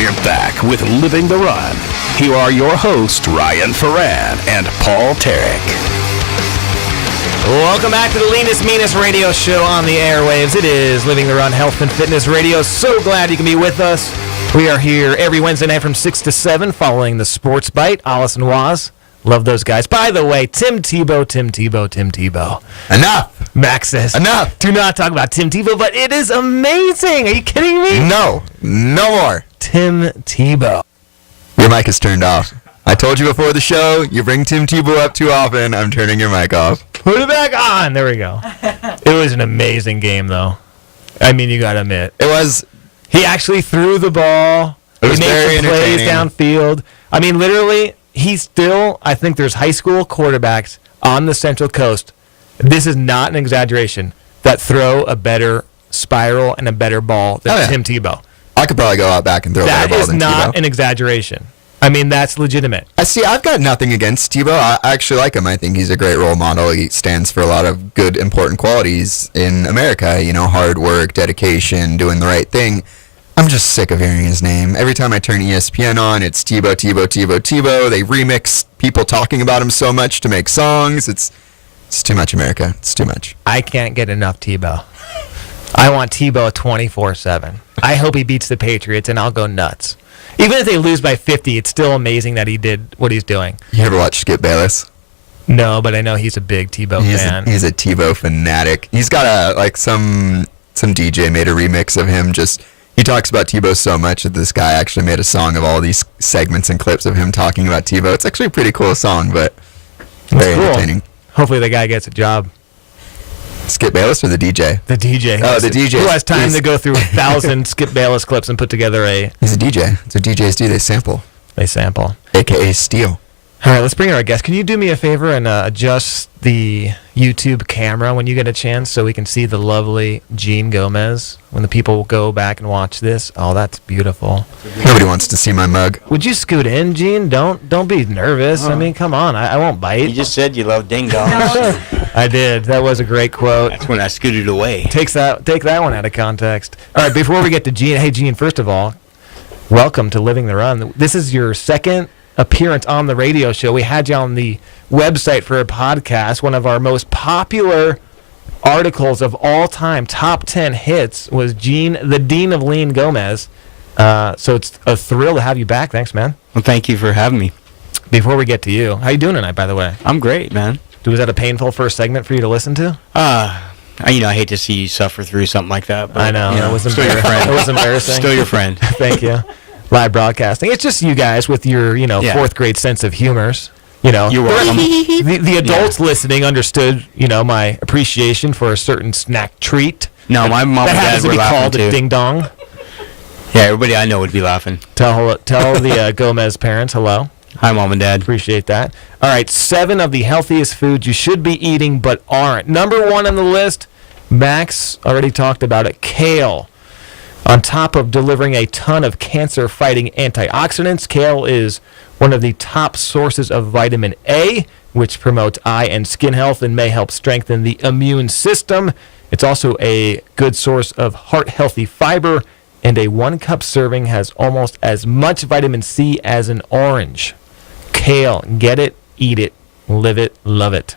We're back with Living the Run. Here are your hosts, Ryan Ferran and Paul Tarek. Welcome back to the leanest, meanest radio show on the airwaves. It is Living the Run Health and Fitness Radio. So glad you can be with us. We are here every Wednesday night from 6 to 7 following the Sports Bite. Alice and Waz. Love those guys. By the way, Tim Tebow. Enough. Max says, enough. Do not talk about Tim Tebow, but it is amazing. Are you kidding me? No more. Tim Tebow. Your mic is turned off. I told you before the show, you bring Tim Tebow up too often, I'm turning your mic off. Put it back on. There we go. It was an amazing game, though. I mean, you got to admit. It was. He actually threw the ball. It was he very made some plays entertaining. downfield. I mean, literally, I think there's high school quarterbacks on the Central Coast. This is not an exaggeration, that throw a better spiral and a better ball than Tim Tebow. I could probably go out back and throw a better ball than Tebow. That is not an exaggeration. I mean, that's legitimate. I've got nothing against Tebow. I actually like him. I think he's a great role model. He stands for a lot of good, important qualities in America. You know, hard work, dedication, doing the right thing. I'm just sick of hearing his name. Every time I turn ESPN on, it's Tebow. They remix people talking about him so much to make songs. It's too much, America. It's too much. I can't get enough Tebow. I want Tebow 24/7. I hope he beats the Patriots, and I'll go nuts. Even if they lose by 50, it's still amazing that he did what he's doing. You ever watch Skip Bayless? No, but I know he's a big Tebow fan. He's a Tebow fanatic. He's got some DJ made a remix of him. He talks about Tebow so much that this guy actually made a song of all these segments and clips of him talking about Tebow. It's actually a pretty cool song, but very entertaining. Hopefully the guy gets a job. Skip Bayless or the DJ? The DJ. Oh, the DJ. Who has time to go through 1,000 Skip Bayless clips and put together He's a DJ. That's what DJs do. They sample. AKA steal. All right, let's bring in our guest. Can you do me a favor and adjust the YouTube camera when you get a chance so we can see the lovely Jean Gomez when the people go back and watch this? Oh, that's beautiful. Nobody wants to see my mug. Would you scoot in, Jean? Don't be nervous. I mean, come on. I won't bite. You just said you love ding-dongs. I did. That was a great quote. That's when I scooted away. Take that one out of context. All right, before we get to Jean, hey, Jean, first of all, welcome to Living the Run. This is your second appearance on the radio show. We had you on the website for a podcast. One of our most popular articles of all time, top 10 hits, was Jean, the Dean of Lean Gomez. So it's a thrill to have you back. Thanks, man. Well, thank you for having me. Before we get to you, how you doing tonight, by the way? I'm great, man. Was that a painful first segment for you to listen to? I hate to see you suffer through something like that. But, I know. That was still your friend. It was embarrassing. Still your friend. Thank you. Live broadcasting. It's just you guys with your, fourth grade sense of humors. You're welcome. The adults listening understood, my appreciation for a certain snack treat. No, my mom and dad were laughing too. That happens to be called a ding dong. Yeah, everybody I know would be laughing. Tell the Gomez parents hello. Hi, Mom and Dad. Appreciate that. All right, 7 of the healthiest foods you should be eating but aren't. Number 1 on the list, Max already talked about it, kale. On top of delivering a ton of cancer-fighting antioxidants, kale is one of the top sources of vitamin A, which promotes eye and skin health and may help strengthen the immune system. It's also a good source of heart-healthy fiber, and a 1-cup serving has almost as much vitamin C as an orange. Kale, get it, eat it, live it, love it.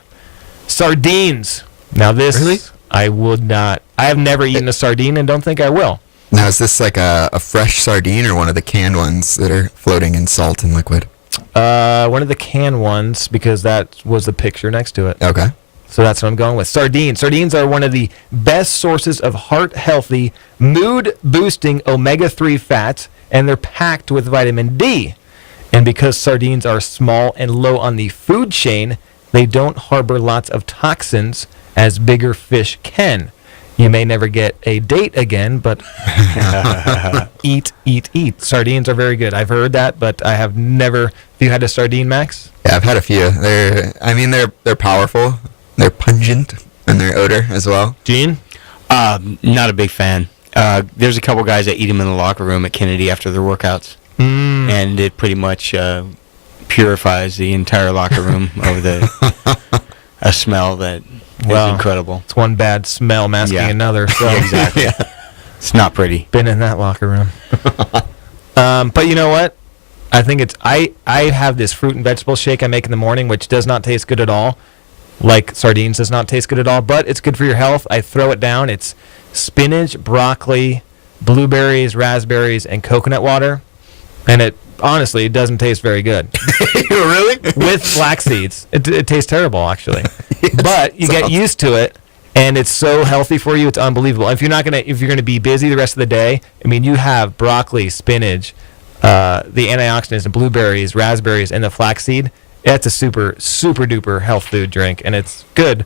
Sardines. Now this, really? I would not. I have never eaten a sardine and don't think I will. Now, is this like a fresh sardine or one of the canned ones that are floating in salt and liquid? One of the canned ones, because that was the picture next to it. Okay. So that's what I'm going with. Sardines. Sardines are one of the best sources of heart-healthy, mood-boosting omega-3 fats, and they're packed with vitamin D. And because sardines are small and low on the food chain, they don't harbor lots of toxins as bigger fish can. You may never get a date again, but eat. Sardines are very good. I've heard that, but I have never. Have you had a sardine, Max? Yeah, I've had a few. They're powerful. They're pungent in their odor as well. Gene? Not a big fan. There's a couple guys that eat them in the locker room at Kennedy after their workouts. And it pretty much purifies the entire locker room of a smell that is incredible. It's one bad smell masking another. So. Yeah, exactly. It's not pretty. Been in that locker room. But you know what? I think I have this fruit and vegetable shake I make in the morning, which does not taste good at all. Like sardines does not taste good at all, but it's good for your health. I throw it down. It's spinach, broccoli, blueberries, raspberries, and coconut water. And it honestly, it doesn't taste very good. Really? With flax seeds. It tastes terrible, actually. But you get used to it, and it's so healthy for you. It's unbelievable. If you're gonna be busy the rest of the day, I mean, you have broccoli, spinach, the antioxidants, and blueberries, raspberries, and the flaxseed. It's a super, super duper health food drink, and it's good.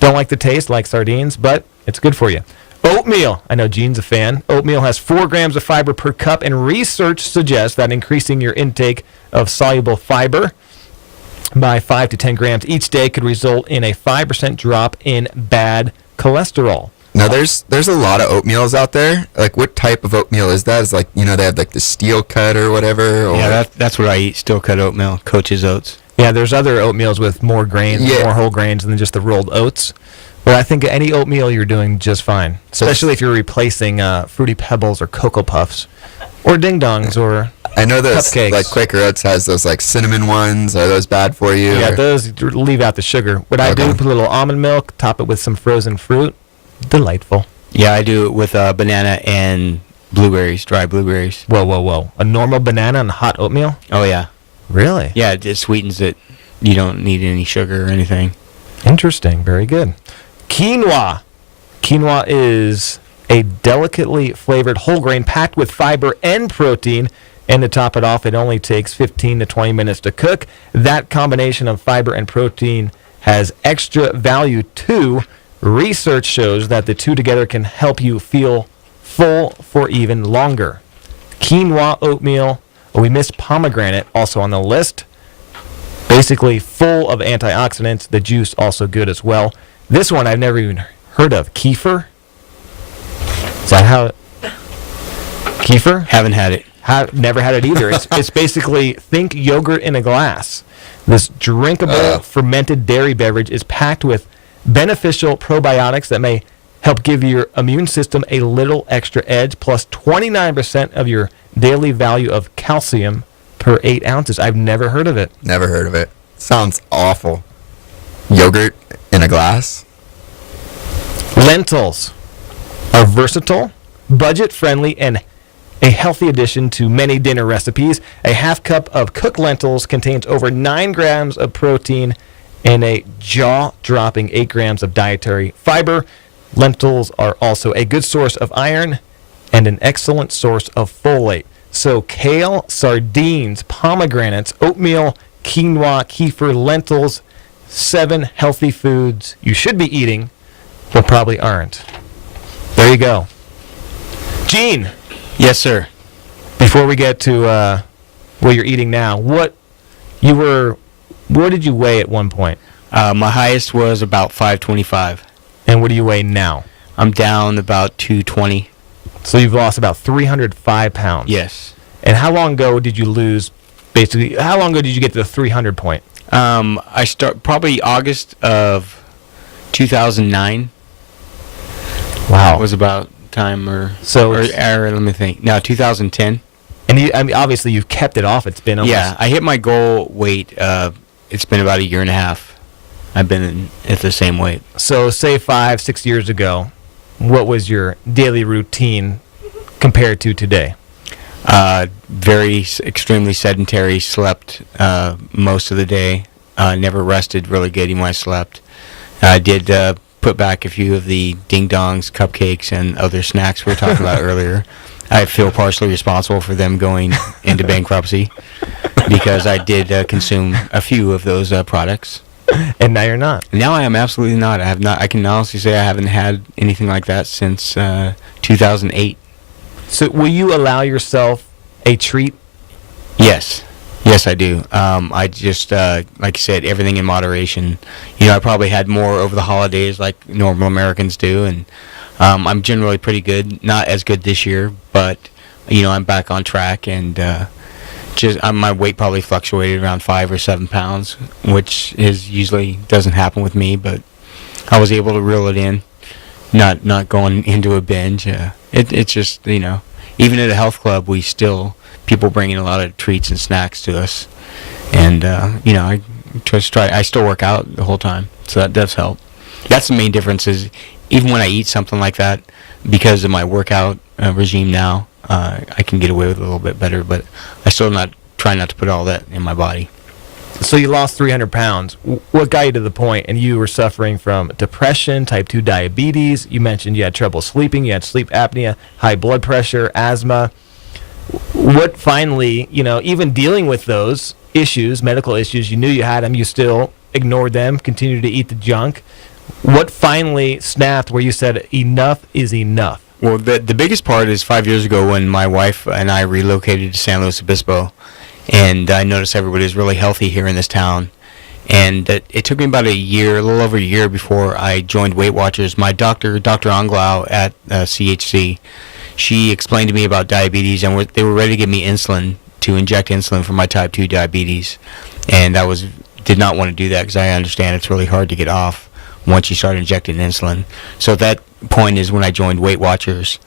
Don't like the taste, like sardines, but it's good for you. Oatmeal. I know Gene's a fan. Oatmeal has 4 grams of fiber per cup, and research suggests that increasing your intake of soluble fiber by 5 to 10 grams each day could result in a 5% drop in bad cholesterol. Now, there's a lot of oatmeals out there. Like, what type of oatmeal is that? Is like, they have like the steel cut or whatever? Or... Yeah, that's what I eat, steel cut oatmeal, Coach's Oats. Yeah, there's other oatmeals with more grains, more whole grains than just the rolled oats. But I think any oatmeal you're doing just fine, especially if you're replacing Fruity Pebbles or Cocoa Puffs or Ding Dongs or I know those, cupcakes. like Quaker Oats has those like cinnamon ones. Are those bad for you? Yeah, or? those leave out the sugar. What I do, put a little almond milk, top it with some frozen fruit. Delightful. Yeah, I do it with banana and blueberries, dry blueberries. Whoa. A normal banana and hot oatmeal? Oh, yeah. Really? Yeah, it just sweetens it. You don't need any sugar or anything. Interesting. Very good. Quinoa. Quinoa is a delicately flavored whole grain packed with fiber and protein. And to top it off, it only takes 15 to 20 minutes to cook. That combination of fiber and protein has extra value too. Research shows that the two together can help you feel full for even longer. Quinoa oatmeal. We missed pomegranate, also on the list. Basically full of antioxidants. The juice also good as well. This one I've never even heard of. Kefir? Is that how... Kefir? Haven't had it. Never had it either. It's basically, think yogurt in a glass. This drinkable fermented dairy beverage is packed with beneficial probiotics that may help give your immune system a little extra edge, plus 29% of your daily value of calcium per 8 ounces. I've never heard of it. Never heard of it. Sounds awful. Yogurt in a glass? Lentils are versatile, budget-friendly, and a healthy addition to many dinner recipes. A half cup of cooked lentils contains over 9 grams of protein and a jaw-dropping 8 grams of dietary fiber. Lentils are also a good source of iron and an excellent source of folate. So kale, sardines, pomegranates, oatmeal, quinoa, kefir, lentils, 7 healthy foods you should be eating, but probably aren't. There you go. Gene. Yes, sir. Before we get to what you're eating now, what did you weigh at one point? My highest was about 525. And what do you weigh now? I'm down about 220. So you've lost about 305 pounds. Yes. And how long ago did you lose, basically, how long ago did you get to the 300 point? I start probably August of 2009. Wow. Was about time or let me think. No, 2010. And obviously you've kept it off. It's been almost... Yeah, I hit my goal weight. It's been about a year and a half. I've been at the same weight. So say 5-6 years ago, what was your daily routine compared to today? Very extremely sedentary. Slept most of the day. Never rested really good even when I slept. I did put back a few of the ding dongs, cupcakes, and other snacks we were talking about earlier. I feel partially responsible for them going into bankruptcy because I did consume a few of those products. And now you're not. Now I am absolutely not. I have not. I can honestly say I haven't had anything like that since 2008. So will you allow yourself a treat? Yes. Yes, I do. I just, like I said, everything in moderation. You know, I probably had more over the holidays like normal Americans do, and I'm generally pretty good. Not as good this year, but, you know, I'm back on track, and my weight probably fluctuated around 5 or 7 pounds, which usually doesn't happen with me, but I was able to reel it in, not going into a binge. It's just, you know, even at a health club, we still people bringing a lot of treats and snacks to us. And, I just try. I still work out the whole time, so that does help. That's the main difference is even when I eat something like that, because of my workout regime now, I can get away with it a little bit better, but I still try not to put all that in my body. So you lost 300 pounds. What got you to the point? And you were suffering from depression, type 2 diabetes. You mentioned you had trouble sleeping. You had sleep apnea, high blood pressure, asthma. What finally, even dealing with those issues, medical issues, you knew you had them, you still ignored them, continued to eat the junk. What finally snapped where you said enough is enough? Well, the biggest part is 5 years ago when my wife and I relocated to San Luis Obispo. And I noticed everybody's really healthy here in this town. And it took me about a little over a year before I joined Weight Watchers. My doctor, Dr. Anglau at CHC, she explained to me about diabetes, and they were ready to give me insulin, to inject insulin for my type 2 diabetes. And I did not want to do that because I understand it's really hard to get off once you start injecting insulin. So at that point is when I joined Weight Watchers.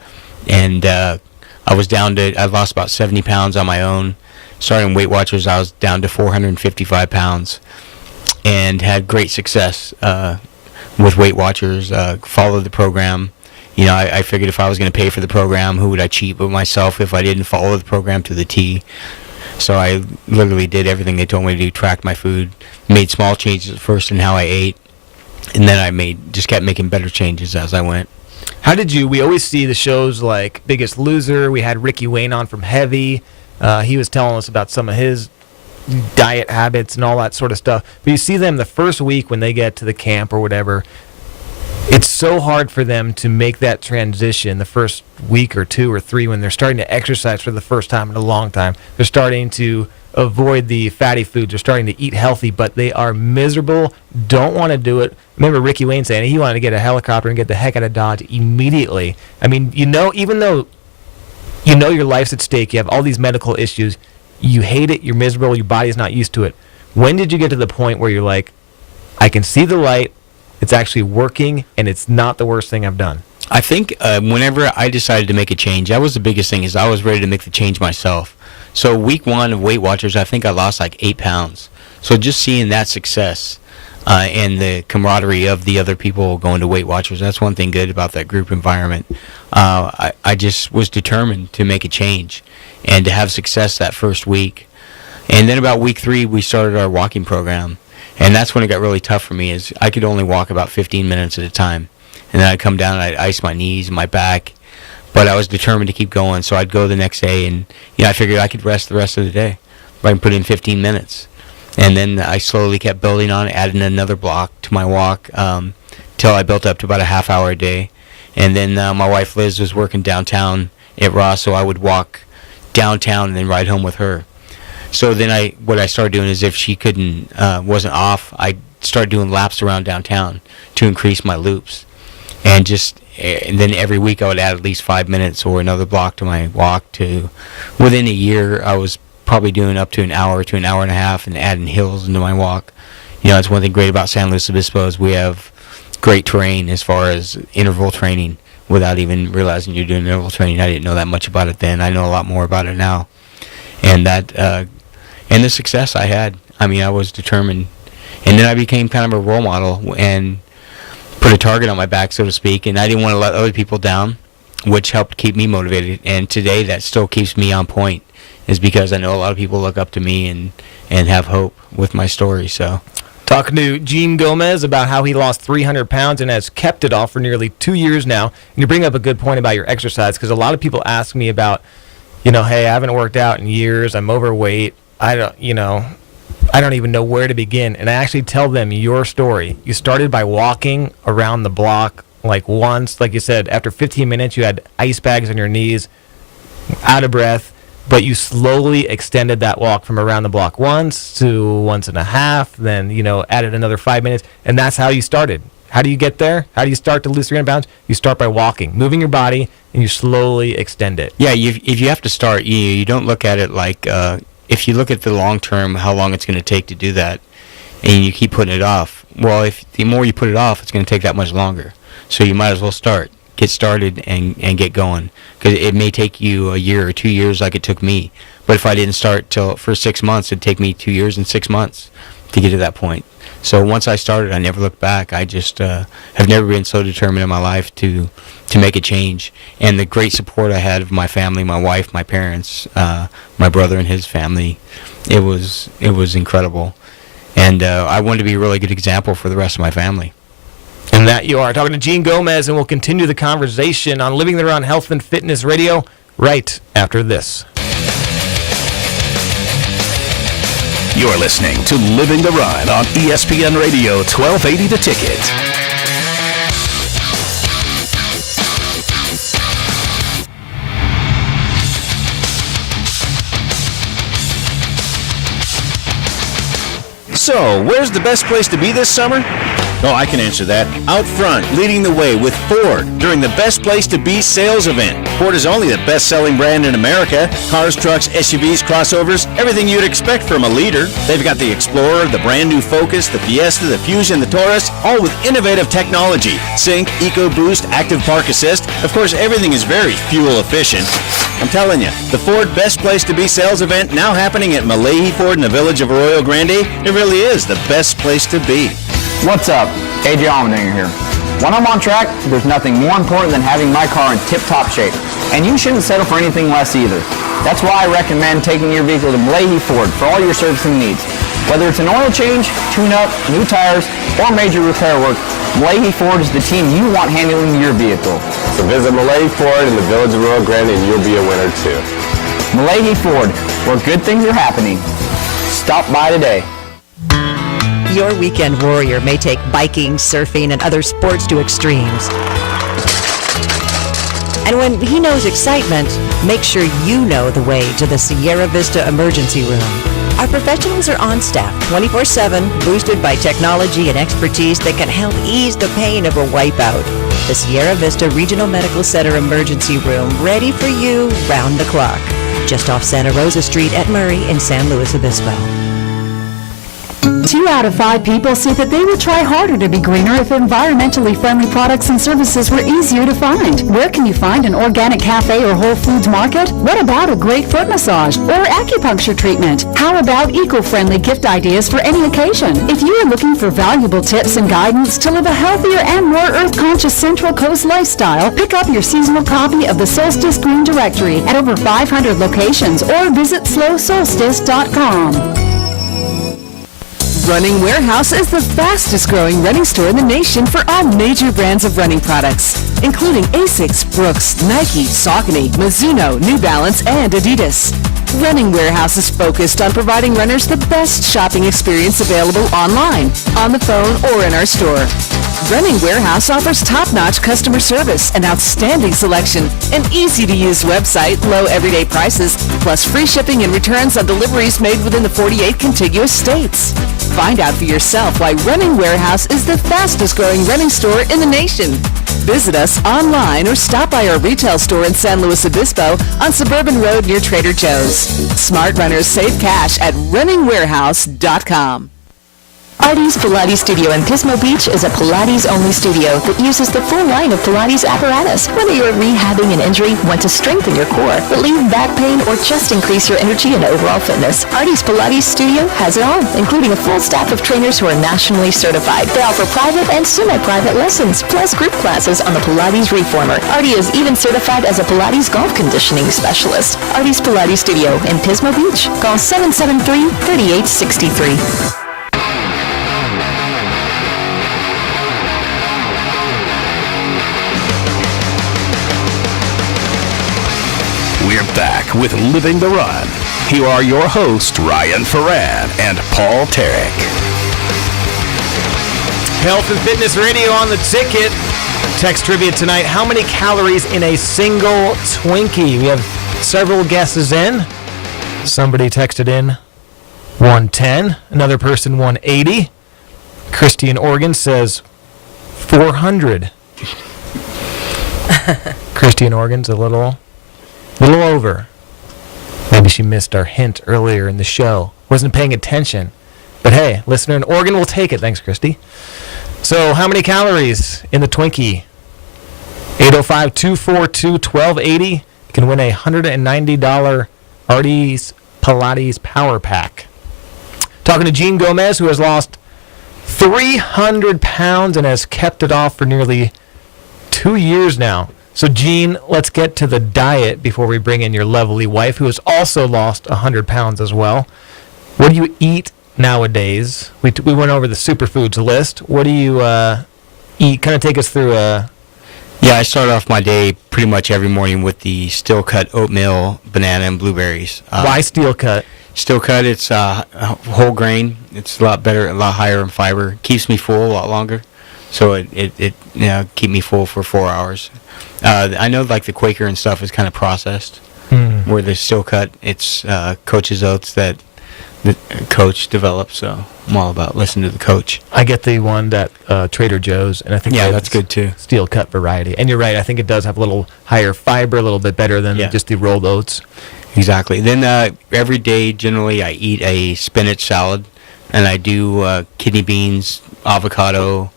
And I lost about 70 pounds on my own. Starting Weight Watchers, I was down to 455 pounds and had great success with Weight Watchers, followed the program. I figured if I was going to pay for the program, who would I cheat but myself if I didn't follow the program to the T. So I literally did everything they told me to do, tracked my food, made small changes at first in how I ate, and then I just kept making better changes as I went. We always see the shows like Biggest Loser. We had Ricky Wayne on from Heavy. He was telling us about some of his diet habits and all that sort of stuff. But you see them the first week when they get to the camp or whatever. It's so hard for them to make that transition the first week or 2 or 3 when they're starting to exercise for the first time in a long time. They're starting to avoid the fatty foods. They're starting to eat healthy, but they are miserable, don't want to do it. Remember Ricky Wayne saying he wanted to get a helicopter and get the heck out of Dodge immediately. I mean, even though your life's at stake, you have all these medical issues, you hate it, you're miserable, your body's not used to it. When did you get to the point where you're like, I can see the light, it's actually working, and it's not the worst thing I've done? I think whenever I decided to make a change, that was the biggest thing, is I was ready to make the change myself. So week 1 of Weight Watchers, I think I lost like 8 pounds. So just seeing that success and the camaraderie of the other people going to Weight Watchers, that's one thing good about that group environment. I just was determined to make a change and to have success that first week. And then about week 3, we started our walking program. And that's when it got really tough for me, is I could only walk about 15 minutes at a time. And then I'd come down and I'd ice my knees and my back. But I was determined to keep going, so I'd go the next day, and I figured I could rest the rest of the day if I can put in 15 minutes. And then I slowly kept building on it, adding another block to my walk till I built up to about a half hour a day. And then my wife Liz was working downtown at Ross, so I would walk downtown and then ride home with her. So then what I started doing is if she wasn't off, I'd start doing laps around downtown to increase my loops. And then every week I would add at least 5 minutes or another block to my walk. Within a year, I was probably doing up to an hour to an hour and a half and adding hills into my walk. It's one thing great about San Luis Obispo is we have great terrain as far as interval training without even realizing you're doing interval training. I didn't know that much about it then. I know a lot more about it now. And and the success I had, I was determined. And then I became kind of a role model and put a target on my back, so to speak, and I didn't want to let other people down, which helped keep me motivated. And today that still keeps me on point, is because I know a lot of people look up to me and have hope with my story. So, talking to Gene Gomez about how he lost 300 pounds and has kept it off for nearly 2 years now. And you bring up a good point about your exercise, because a lot of people ask me about, hey, I haven't worked out in years, I'm overweight, I don't even know where to begin. And I actually tell them your story. You started by walking around the block once. Like you said, after 15 minutes, you had ice bags on your knees, out of breath. But you slowly extended that walk from around the block once to once and a half, then, added another 5 minutes. And that's how you started. How do you get there? How do you start to lose 300 pounds? You start by walking, moving your body, and you slowly extend it. Yeah, if you have to start, you don't look at it like... if you look at the long term, how long it's going to take to do that, and you keep putting it off, well, if the more you put it off, it's going to take that much longer. So you might as well start. get started and get going, because it may take you a year or 2 years like it took me. But if I didn't start for 6 months, it'd take me 2 years and 6 months to get to that point. So once I started, I never looked back. I just have never been so determined in my life to make a change. And the great support I had of my family, my wife, my parents, my brother and his family, it was incredible. And I wanted to be a really good example for the rest of my family. And that you are. Talking to Gene Gomez, and we'll continue the conversation on Living the Run Health and Fitness Radio right after this. You're listening to Living the Run on ESPN Radio 1280 The Ticket. So, where's the best place to be this summer? Oh, I can answer that. Out front, leading the way with Ford during the Best Place to Be sales event. Ford is only the best-selling brand in America. Cars, trucks, SUVs, crossovers, everything you'd expect from a leader. They've got the Explorer, the brand new Focus, the Fiesta, the Fusion, the Taurus, all with innovative technology. Sync, EcoBoost, Active Park Assist. Of course, everything is very fuel efficient. I'm telling you, the Ford Best Place to Be sales event now happening at Malahi Ford in the village of Arroyo Grande. It really is the best place to be. What's up? AJ Allmendinger here. When I'm on track, there's nothing more important than having my car in tip-top shape. And you shouldn't settle for anything less either. That's why I recommend taking your vehicle to Malahi Ford for all your servicing needs. Whether it's an oil change, tune-up, new tires, or major repair work, Malahi Ford is the team you want handling your vehicle. So visit Malahi Ford in the village of Rio Grande and you'll be a winner too. Malahi Ford, where good things are happening. Stop by today. Your weekend warrior may take biking, surfing, and other sports to extremes. And when he knows excitement, make sure you know the way to the Sierra Vista Emergency Room. Our professionals are on staff 24/7, boosted by technology and expertise that can help ease the pain of a wipeout. The Sierra Vista Regional Medical Center Emergency Room, ready for you round the clock. Just off Santa Rosa Street at Murray in San Luis Obispo. 2 out of 5 people say that they would try harder to be greener if environmentally friendly products and services were easier to find. Where can you find an organic cafe or Whole Foods market? What about a great foot massage or acupuncture treatment? How about eco-friendly gift ideas for any occasion? If you are looking for valuable tips and guidance to live a healthier and more earth-conscious Central Coast lifestyle, pick up your seasonal copy of the Solstice Green Directory at over 500 locations or visit slowsolstice.com. Running Warehouse is the fastest growing running store in the nation for all major brands of running products, including Asics, Brooks, Nike, Saucony, Mizuno, New Balance, and Adidas. Running Warehouse is focused on providing runners the best shopping experience available online, on the phone, or in our store. Running Warehouse offers top-notch customer service, an outstanding selection, an easy-to-use website, low everyday prices, plus free shipping and returns on deliveries made within the 48 contiguous states. Find out for yourself why Running Warehouse is the fastest-growing running store in the nation. Visit us online or stop by our retail store in San Luis Obispo on Suburban Road near Trader Joe's. Smart runners save cash at runningwarehouse.com. Artie's Pilates Studio in Pismo Beach is a Pilates-only studio that uses the full line of Pilates apparatus. Whether you're rehabbing an injury, want to strengthen your core, relieve back pain, or just increase your energy and overall fitness, Artie's Pilates Studio has it all, including a full staff of trainers who are nationally certified. They offer private and semi-private lessons, plus group classes on the Pilates Reformer. Artie is even certified as a Pilates golf conditioning specialist. Artie's Pilates Studio in Pismo Beach. Call 773-3863. We're back with Living the Run. Here are your hosts, Ryan Ferran and Paul Tarek. Health and Fitness Radio on the ticket. Text trivia tonight. How many calories in a single Twinkie? We have several guesses in. Somebody texted in 110. Another person 180. Christy in Oregon says 400. Christy in Oregon's a little over. Maybe she missed our hint earlier in the show. Wasn't paying attention. But hey, listener in Oregon will take it. Thanks, Christy. So how many calories in the Twinkie? 805-242-1280. You can win a $190 Artie's Pilates Power Pack. Talking to Gene Gomez, who has lost 300 pounds and has kept it off for nearly 2 years now. So, Gene, let's get to the diet before we bring in your lovely wife, who has also lost 100 pounds as well. What do you eat nowadays? We went over the superfoods list. What do you eat? Kind of take us through Yeah, I start off my day pretty much every morning with the steel cut oatmeal, banana, and blueberries. Why steel cut? Steel cut, it's whole grain. It's a lot better, a lot higher in fiber. Keeps me full a lot longer. So it keep me full for 4 hours. I know like the Quaker and stuff is kind of processed. Where the steel cut, it's Coach's oats that the coach developed. So I'm all about listening to the coach. I get the one that Trader Joe's, and I think that's good too. Steel cut variety. And you're right. I think it does have a little higher fiber, a little bit better than just the rolled oats. Exactly. Then every day, generally, I eat a spinach salad, and I do kidney beans, avocado,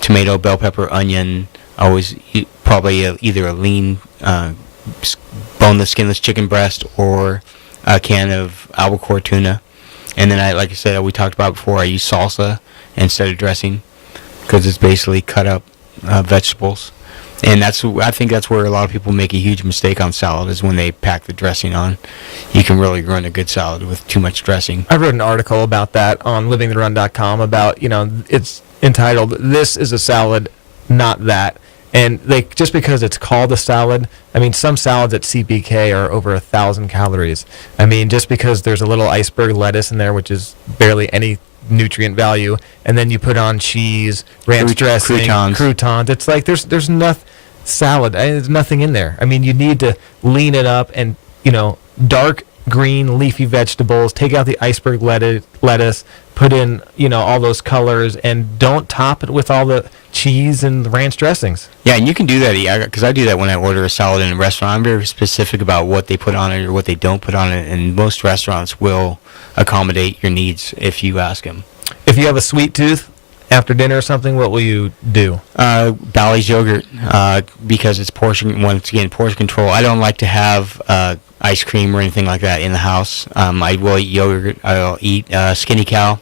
tomato, bell pepper, onion. I always eat probably either a lean, boneless, skinless chicken breast or a can of albacore tuna. And then, like I said, we talked about before, I use salsa instead of dressing because it's basically cut up vegetables. And I think that's where a lot of people make a huge mistake on salad is when they pack the dressing on. You can really ruin a good salad with too much dressing. I wrote an article about that on livingtherun.com about, it's entitled, "This is a Salad, Not That." And just because it's called a salad, I mean, some salads at CPK are over 1,000 calories. I mean, just because there's a little iceberg lettuce in there, which is barely any nutrient value, and then you put on cheese, ranch dressing, croutons. It's like there's nothing salad. There's nothing in there. I mean, you need to lean it up and dark green leafy vegetables. Take out the iceberg lettuce. Put in all those colors, and don't top it with all the cheese and the ranch dressings. Yeah, and you can do that because I do that when I order a salad in a restaurant. I'm very specific about what they put on it or what they don't put on it, and most restaurants will accommodate your needs if you ask them. If you have a sweet tooth after dinner or something, what will you do? Bally's yogurt because it's portion control. I don't like to have ice cream or anything like that in the house. I will eat yogurt. I'll eat Skinny Cow.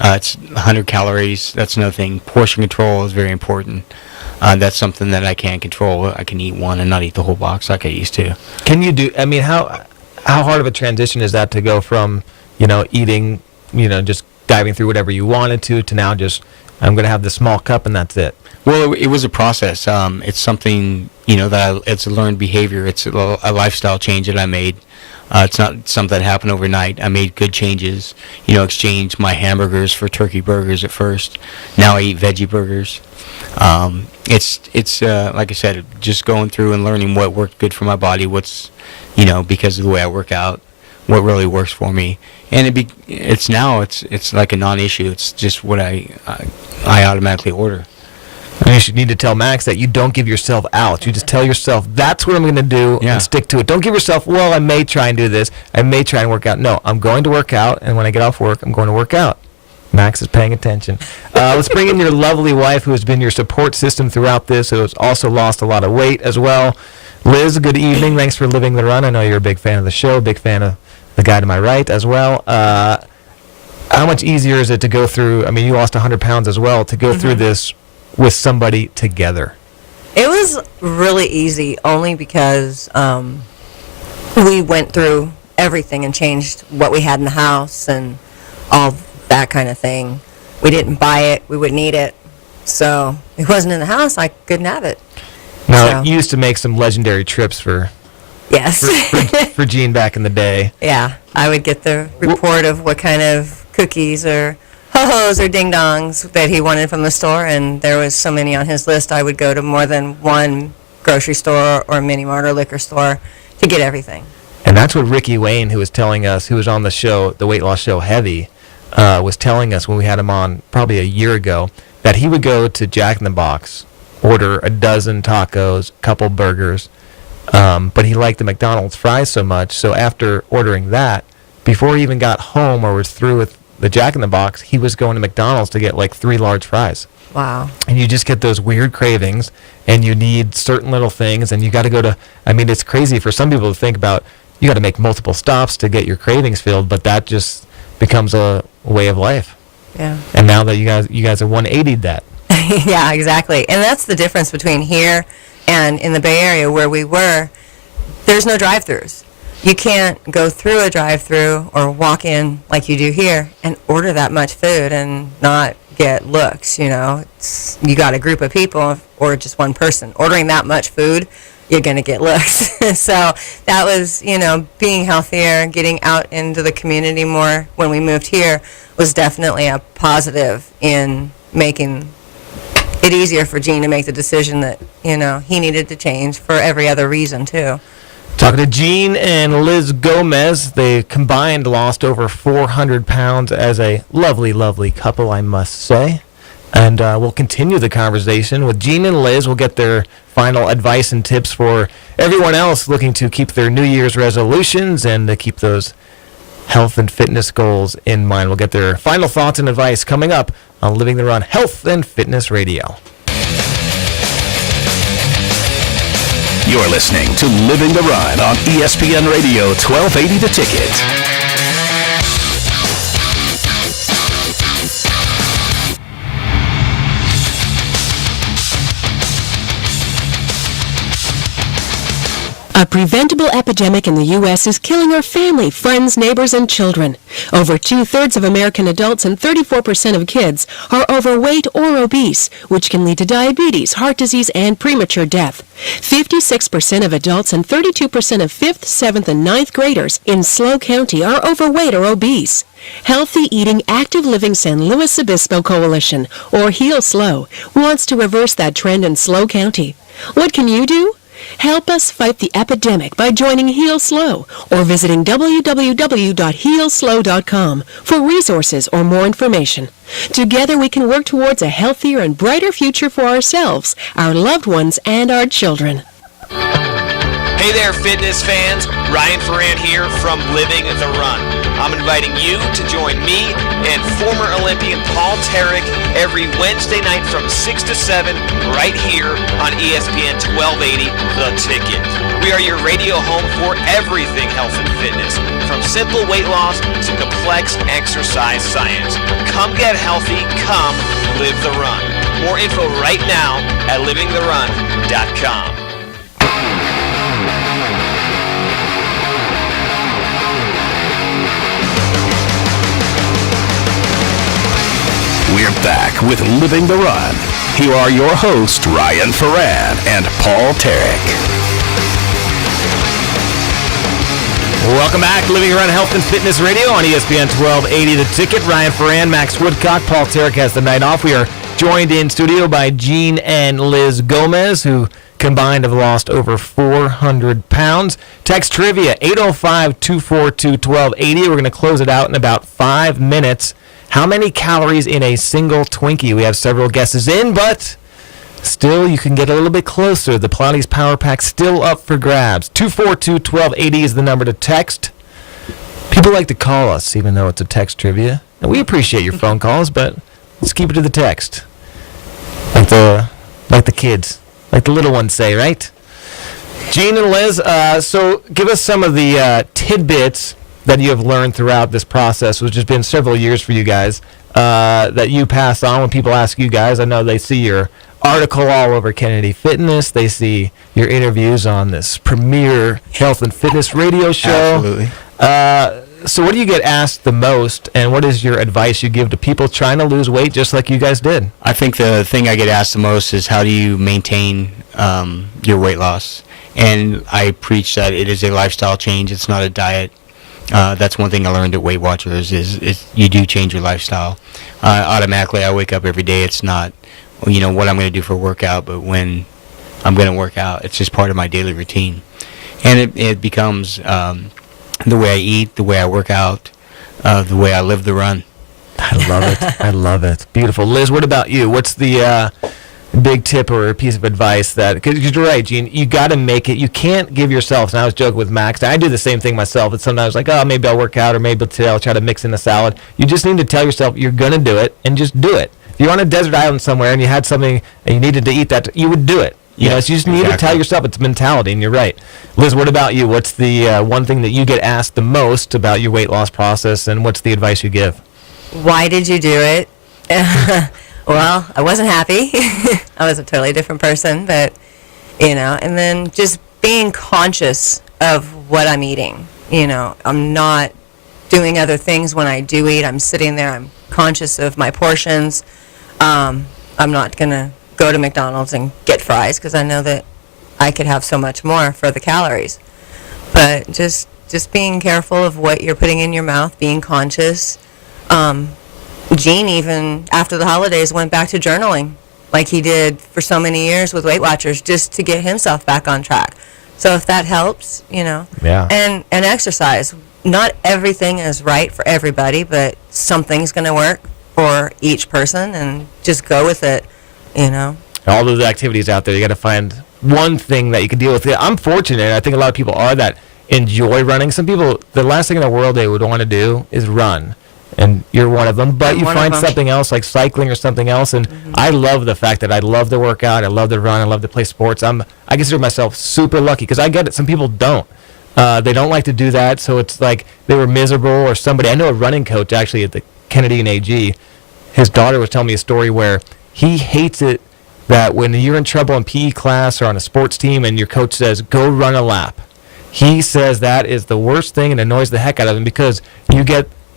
It's 100 calories. That's another thing. Portion control is very important. That's something that I can't control. I can eat one and not eat the whole box like I used to. Can you do? I mean, how hard of a transition is that to go from eating just diving through whatever you wanted to now just I'm going to have this small cup and that's it? Well, it was a process. It's something it's a learned behavior. It's a lifestyle change that I made. It's not something that happened overnight. I made good changes. Exchanged my hamburgers for turkey burgers at first. Now I eat veggie burgers. It's like I said, just going through and learning what worked good for my body. What's because of the way I work out, what really works for me. And it's like a non-issue. It's just what I automatically order. You should need to tell Max that you don't give yourself out. You just tell yourself, that's what I'm going to do, and stick to it. Don't give yourself, well, I may try and do this. I may try and work out. No, I'm going to work out, and when I get off work, I'm going to work out. Max is paying attention. Let's bring in your lovely wife, who has been your support system throughout this, who has also lost a lot of weight as well. Liz, good evening. Thanks for living the run. I know you're a big fan of the show, big fan of the guy to my right as well. How much easier is it to go through, I mean, you lost 100 pounds as well, to go through this with somebody together? It was really easy, only because we went through everything and changed what we had in the house and all that kind of thing. We didn't buy it, we wouldn't eat it. So it wasn't in the house, I couldn't have it. Now, you used to make some legendary trips for Gene back in the day. Yeah, I would get the report of what kind of cookies or ho-hos or ding-dongs that he wanted from the store, and there was so many on his list, I would go to more than one grocery store or mini mart or liquor store to get everything. And that's what Ricky Wayne, who was telling us, who was on the show, the weight loss show Heavy, was telling us when we had him on probably a year ago, that he would go to Jack in the Box, order a dozen tacos, a couple burgers, but he liked the McDonald's fries so much, so after ordering that, before he even got home or was through with the Jack in the Box, he was going to McDonald's to get like 3 large fries. Wow. And you just get those weird cravings, and you need certain little things, and you got to go to, I mean, it's crazy for some people to think about, you got to make multiple stops to get your cravings filled, but that just becomes a way of life. Yeah. And now that you guys have 180'd that. Yeah, exactly. And that's the difference between here and in the Bay Area where we were. There's no drive-thrus. You can't go through a drive-thru or walk in like you do here and order that much food and not get looks, you know. You got a group of people or just one person ordering that much food, you're going to get looks. So that was, you know, being healthier, getting out into the community more when we moved here was definitely a positive in making it easier for Gene to make the decision that, you know, he needed to change for every other reason, too. Talking to Gene and Liz Gomez, they combined lost over 400 pounds as a lovely, lovely couple, I must say. And we'll continue the conversation with Gene and Liz. We'll get their final advice and tips for everyone else looking to keep their New Year's resolutions and to keep those health and fitness goals in mind. We'll get their final thoughts and advice coming up on Living the Run Health and Fitness Radio. You're listening to Living the Run on ESPN Radio 1280 The Ticket. A preventable epidemic in the U.S. is killing our family, friends, neighbors, and children. Over 2/3 of American adults and 34% of kids are overweight or obese, which can lead to diabetes, heart disease, and premature death. 56% of adults and 32% of 5th, 7th, and 9th graders in SLO County are overweight or obese. Healthy Eating Active Living San Luis Obispo Coalition, or HEAL SLO, wants to reverse that trend in SLO County. What can you do? Help us fight the epidemic by joining Heal Slow or visiting www.healslow.com for resources or more information. Together we can work towards a healthier and brighter future for ourselves, our loved ones, and our children. Hey there, fitness fans. Ryan Ferrand here from Living the Run. I'm inviting you to join me and former Olympian Paul Tarek every Wednesday night from 6 to 7 right here on ESPN 1280 The Ticket. We are your radio home for everything health and fitness, from simple weight loss to complex exercise science. Come get healthy, come live the run. More info right now at livingtherun.com. We're back with Living the Run. Here are your hosts, Ryan Ferrand and Paul Tarek. Welcome back, Living the Run Health and Fitness Radio on ESPN 1280 The Ticket. Ryan Ferrand, Max Woodcock, Paul Tarek has the night off. We are joined in studio by Gene and Liz Gomez, who combined have lost over 400 pounds. Text trivia, 805-242-1280. We're going to close it out in about 5 minutes. How many calories in a single Twinkie? We have several guesses in, but still you can get a little bit closer. The Pilates Power Pack still up for grabs. 242-1280 is the number to text. People like to call us, even though it's a text trivia. And we appreciate your phone calls, but let's keep it to the text. Like the kids, like the little ones say, right? Gene and Liz, so give us some of the tidbits that you have learned throughout this process, which has been several years for you guys, that you pass on when people ask you guys. I know they see your article all over Kennedy Fitness. They see your interviews on this premier health and fitness radio show. Absolutely. So what do you get asked the most, and what is your advice you give to people trying to lose weight just like you guys did? I think the thing I get asked the most is how do you maintain your weight loss? And I preach that it is a lifestyle change. It's not a diet. That's one thing I learned at Weight Watchers is you do change your lifestyle. Automatically, I wake up every day. It's not, what I'm going to do for a workout, but when I'm going to work out, it's just part of my daily routine. And it becomes the way I eat, the way I work out, the way I live the run. I love it. I love it. Beautiful. Liz, what about you? What's the big tip or a piece of advice that, because you're right, Gene, you got to make it. You can't give yourself, and I was joking with Max, I do the same thing myself. It's sometimes like, oh, maybe I'll work out, or maybe today I'll try to mix in a salad. You just need to tell yourself you're going to do it, and just do it. If you're on a desert island somewhere and you had something and you needed to eat that, you would do it. You know, so you just need to tell yourself it's mentality, and you're right. Liz, what about you? What's the one thing that you get asked the most about your weight loss process, and what's the advice you give? Why did you do it? Well, I wasn't happy. I was a totally different person, but, and then just being conscious of what I'm eating. I'm not doing other things when I do eat. I'm sitting there. I'm conscious of my portions. I'm not going to go to McDonald's and get fries because I know that I could have so much more for the calories. But just being careful of what you're putting in your mouth, being conscious. Gene, even after the holidays, went back to journaling like he did for so many years with Weight Watchers just to get himself back on track. So if that helps, Yeah. And exercise. Not everything is right for everybody, but something's going to work for each person, and just go with it, All those activities out there, you got to find one thing that you can deal with. I'm fortunate. I think a lot of people are that enjoy running. Some people, the last thing in the world they would want to do is run. And you're one of them, but you find something else like cycling or something else. And I love the fact that I love to work out, I love to run, I love to play sports. I consider myself super lucky because I get it. Some people don't. They don't like to do that, so it's like they were miserable or somebody. I know a running coach actually at the Kennedy and AG. His daughter was telling me a story where he hates it that when you're in trouble in PE class or on a sports team and your coach says, go run a lap. He says that is the worst thing and annoys the heck out of him because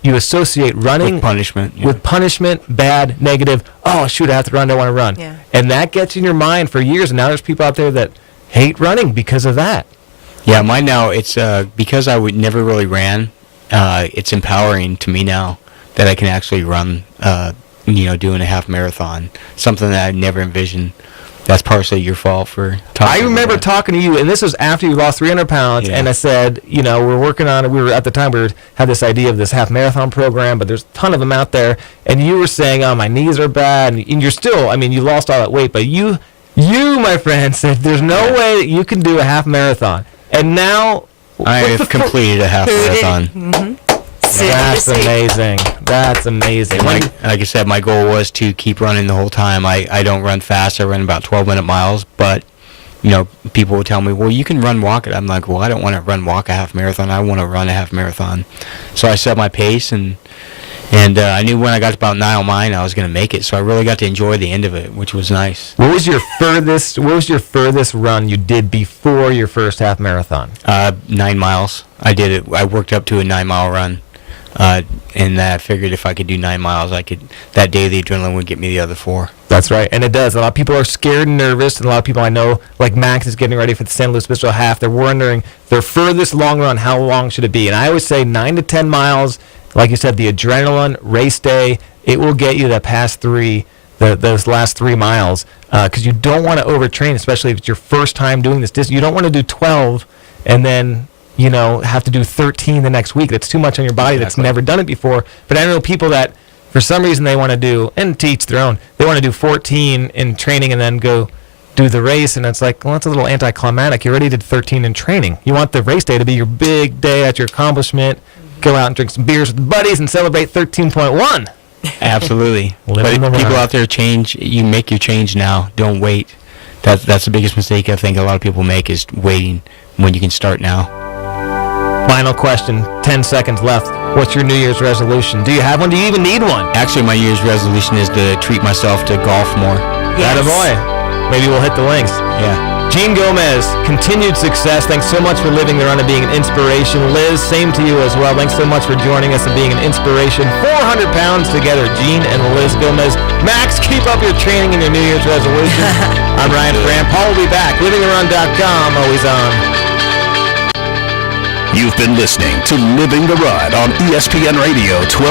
you associate running with punishment, bad, negative. Oh, shoot, I have to run, I don't want to run. Yeah. And that gets in your mind for years. And now there's people out there that hate running because of that. Yeah, mine now, it's because I never really ran, it's empowering to me now that I can actually run, doing a half marathon, something that I never envisioned. That's partially your fault for talking. I remember talking to you, and this was after you lost 300 pounds, and I said, we're working on it. At the time, had this idea of this half marathon program, but there's a ton of them out there, and you were saying, oh, my knees are bad, and you're still, you lost all that weight, but you, my friend, said there's no way that you can do a half marathon. And now I have completed a half marathon. That's amazing. That's amazing. Like I said, my goal was to keep running the whole time. I don't run fast. I run about 12-minute miles. But, people would tell me, well, you can walk it. I'm like, well, I don't want to walk a half marathon. I want to run a half marathon. So I set my pace, and I knew when I got to about 9 mile, I was going to make it. So I really got to enjoy the end of it, which was nice. What was your furthest run you did before your first half marathon? 9 miles. I did it. I worked up to a 9-mile run. And I figured if I could do 9 miles, that day the adrenaline would get me the other 4. That's right, and it does. A lot of people are scared and nervous, and a lot of people I know, like Max is getting ready for the San Luis Obispo half, they're wondering their furthest long run, how long should it be? And I always say 9 to 10 miles, like you said, the adrenaline, race day, it will get you that past those last 3 miles, because you don't want to overtrain, especially if it's your first time doing this distance. You don't want to do 12 and then have to do 13 the next week. That's too much on your body that's never done it before. But I know people that, for some reason, they want to do, and to each their own, they want to do 14 in training and then go do the race. And it's like, well, that's a little anticlimactic. You already did 13 in training. You want the race day to be your big day at your accomplishment. Go out and drink some beers with the buddies and celebrate 13.1. Absolutely. But people out there you make your change now. Don't wait. That's the biggest mistake I think a lot of people make is waiting when you can start now. Final question, 10 seconds left. What's your New Year's resolution? Do you have one? Do you even need one? Actually, my New Year's resolution is to treat myself to golf more. Yes. Attaboy. Maybe we'll hit the links. Yeah. Gene Gomez, continued success. Thanks so much for living the run and being an inspiration. Liz, same to you as well. Thanks so much for joining us and being an inspiration. 400 pounds together, Gene and Liz Gomez. Max, keep up your training and your New Year's resolution. I'm Ryan Fran. Paul will be back. LivingTheRun.com, always on. You've been listening to Living the Run on ESPN Radio 12.